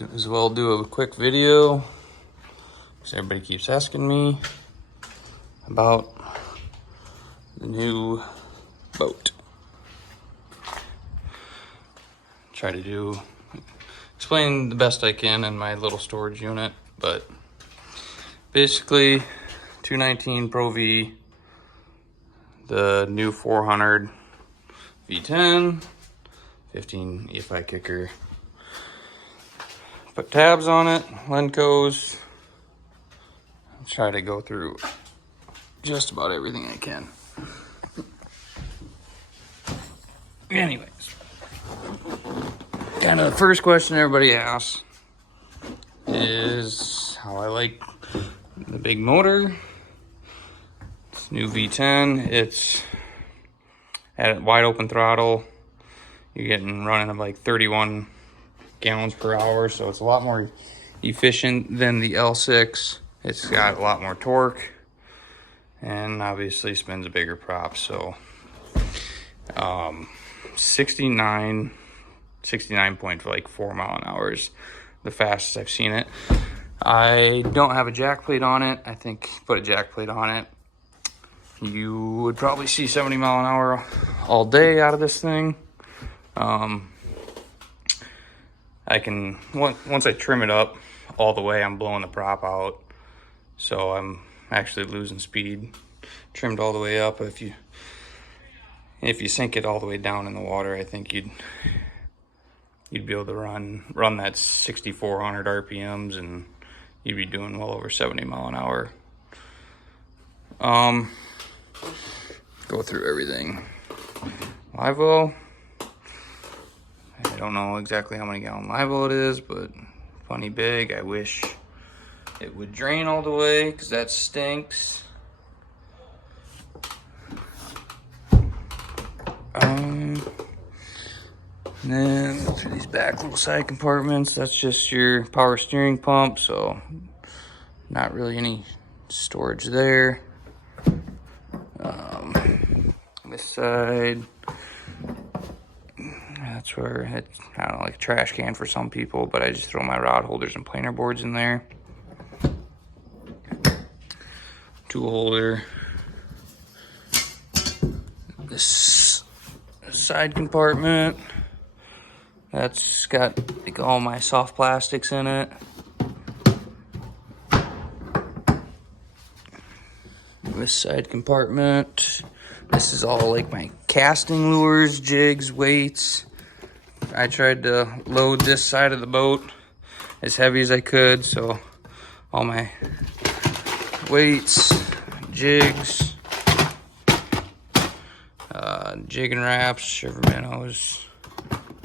as well do a quick video because everybody keeps asking me about the new boat. Try to explain the best I can in my little storage unit, but basically 219 Pro V, the new 400 V10, 15 EFI kicker. Put tabs on it, Lencos. Try to go through just about everything I can. Anyways, kind of the first question everybody asks is how I like the big motor. It's new V10. It's at wide open throttle. You're getting running at like 31 gallons per hour, so it's a lot more efficient than the L6. It's got a lot more torque and obviously spins a bigger prop. So 69.4 mile an hour is the fastest I've seen it. I don't have a jack plate on it. I think put a jack plate on it, you would probably see 70 mile an hour all day out of this thing. I can, once I trim it up all the way, I'm blowing the prop out. So I'm actually losing speed. Trimmed all the way up. If you sink it all the way down in the water, I think you'd be able to run that 6,400 RPMs and you'd be doing well over 70 mile an hour. Go through everything. Live well. I don't know exactly how many gallon live well it is, but funny big. I wish it would drain all the way because that stinks. And then through these back little side compartments, that's just your power steering pump, so not really any storage there. This side, that's where it's, I don't know, like a trash can for some people, but I just throw my rod holders and planer boards in there. Tool holder. This side compartment, that's got like all my soft plastics in it. This side compartment, this is all like my casting lures, jigs, weights. I tried to load this side of the boat as heavy as I could, so all my weights, jigs, jig and wraps, shiver minnows.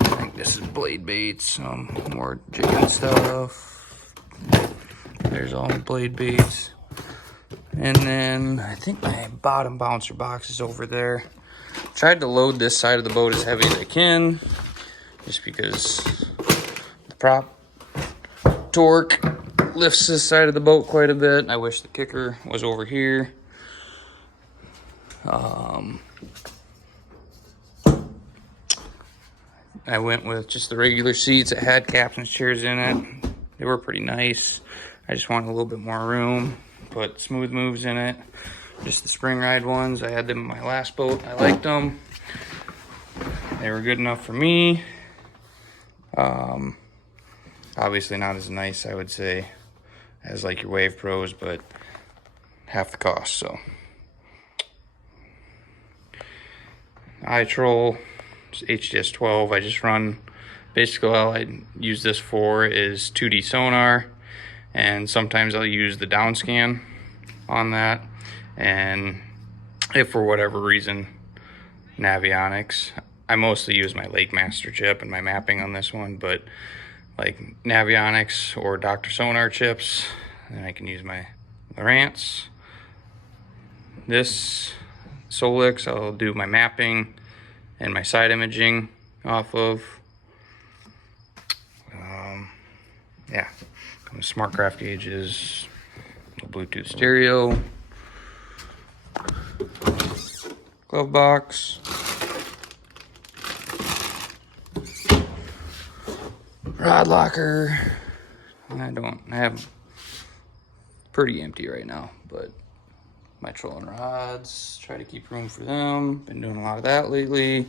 I think this is blade baits, more jigging stuff. There's all my blade baits. And then I think my bottom bouncer box is over there. Tried to load this side of the boat as heavy as I can, just because the prop torque lifts this side of the boat quite a bit. I wish the kicker was over here. I went with just the regular seats. It had captain's chairs in it. They were pretty nice. I just wanted a little bit more room. Put smooth moves in it. Just the spring ride ones. I had them in my last boat. I liked them. They were good enough for me. Obviously not as nice, I would say, as like your Wave Pros, but half the cost. So iTroll HDS 12. I just run, basically all I use this for is 2D sonar, and sometimes I'll use the down scan on that. And if for whatever reason, Navionics, I mostly use my Lake Master chip and my mapping on this one, but like Navionics or Dr. Sonar chips, then I can use my Lowrance. This Solix, I'll do my mapping and my side imaging off of. Yeah, SmartCraft gauges, Bluetooth stereo, glove box, Rod locker. I have pretty empty right now, but my trolling rods, try to keep room for them. Been doing a lot of that lately.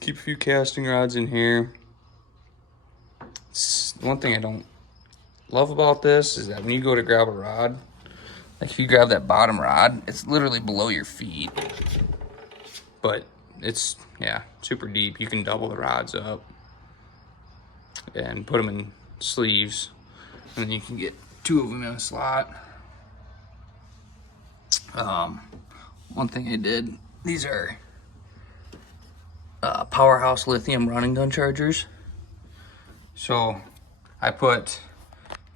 Keep a few casting rods in here. One thing I don't love about this is that when you go to grab a rod, like if you grab that bottom rod, it's literally below your feet. But it's, yeah, super deep. You can double the rods up and put them in sleeves, and then you can get 2 of them in a slot. One thing I did, these are Powerhouse lithium running gun chargers. So I put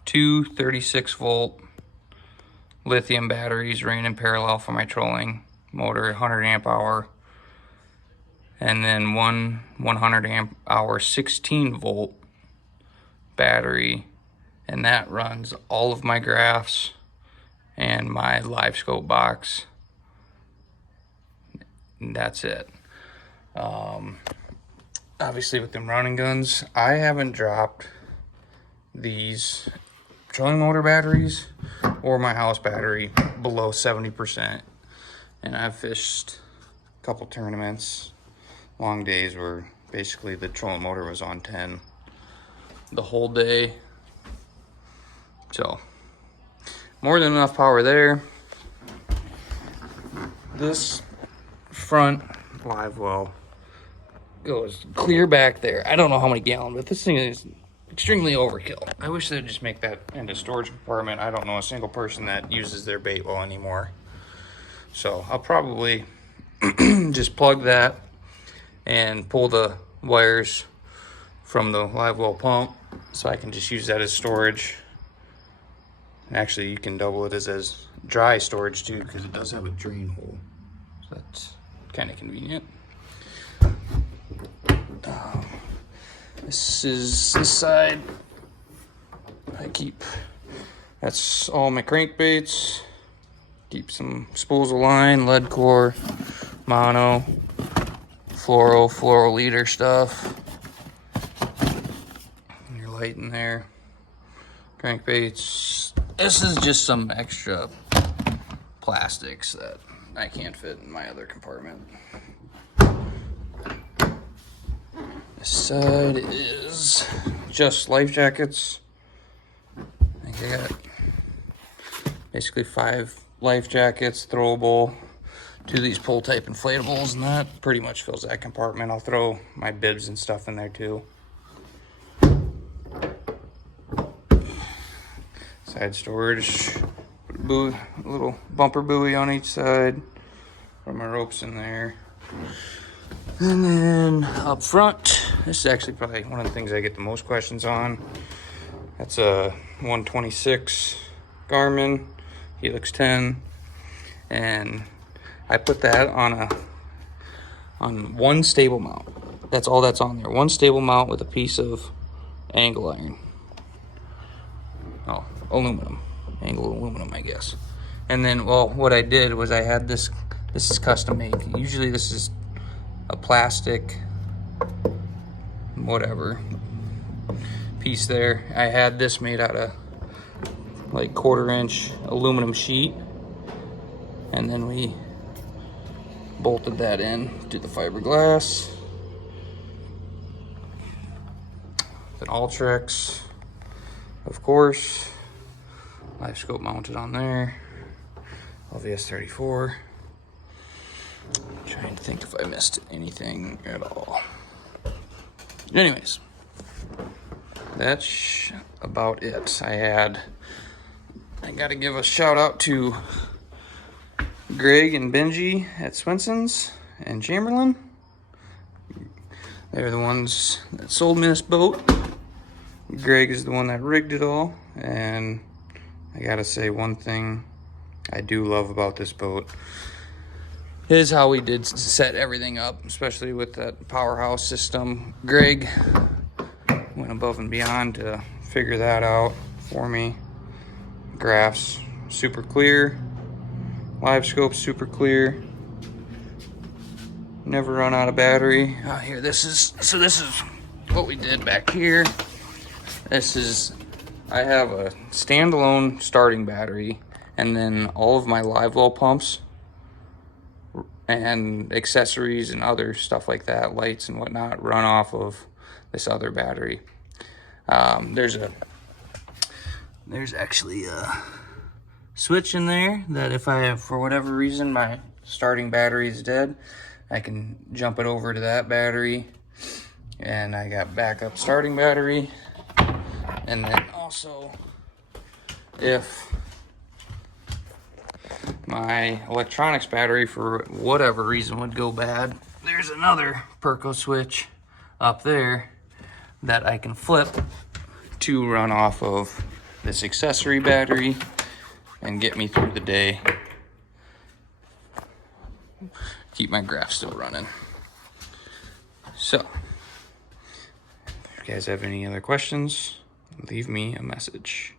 2 36-volt lithium batteries ran in parallel for my trolling motor, 100 amp hour, and then one 100 amp hour 16-volt battery, and that runs all of my graphs and my live scope box. And that's it. Obviously with them running guns, I haven't dropped these trolling motor batteries or my house battery below 70%. And I've fished a couple tournaments, long days where basically the trolling motor was on 10 the whole day. So more than enough power there. This front live well goes clear back there. I don't know how many gallons, but this thing is extremely overkill. I wish they'd just make that into storage compartment. I don't know a single person that uses their bait well anymore. So I'll probably just plug that and pull the wires from the live well pump so I can just use that as storage. And actually you can double it as dry storage too, because it does have a drain hole. So that's kind of convenient. This side I keep, that's all my crankbaits. Keep some spools of line, lead core, mono, fluoro leader stuff. And your light in there. Crankbaits. This is just some extra plastics that I can't fit in my other compartment. This side is just life jackets. I think I got basically 5 life jackets, throwable, 2 of these pull type inflatables, and that pretty much fills that compartment. I'll throw my bibs and stuff in there too. Side storage, buoy, a little bumper buoy on each side. Put my ropes in there. And then up front, this is actually probably one of the things I get the most questions on. That's a 126 Garmin Helix 10, and I put that on one stable mount. That's all that's on there. One stable mount with a piece of angle iron. Oh, aluminum. Angle aluminum, I guess. And then, well, what I did was I had this is custom made. Usually this is a plastic, whatever, piece there. I had this made out of like 1/4-inch aluminum sheet, and then we bolted that in to the fiberglass. Then Ultrex, of course, live scope mounted on there. LVS 34. Trying to think if I missed anything at all. Anyways, that's about it. I gotta give a shout out to Greg and Benji at Swenson's and Chamberlain. They're the ones that sold me this boat. Greg is the one that rigged it all, and I gotta say one thing I do love about this boat is how we did set everything up, especially with that powerhouse system. Greg went above and beyond to figure that out for me. Graphs super clear, live scope super clear, never run out of battery. Here, this is what we did back here, I have a standalone starting battery, and then all of my live well pumps and accessories and other stuff like that, lights and whatnot, run off of this other battery. There's actually a switch in there that if I have, for whatever reason, my starting battery is dead, I can jump it over to that battery, and I got backup starting battery. And then also, if my electronics battery for whatever reason would go bad, there's another Perco switch up there that I can flip to run off of this accessory battery and get me through the day. Keep my graph still running. So, if you guys have any other questions, leave me a message.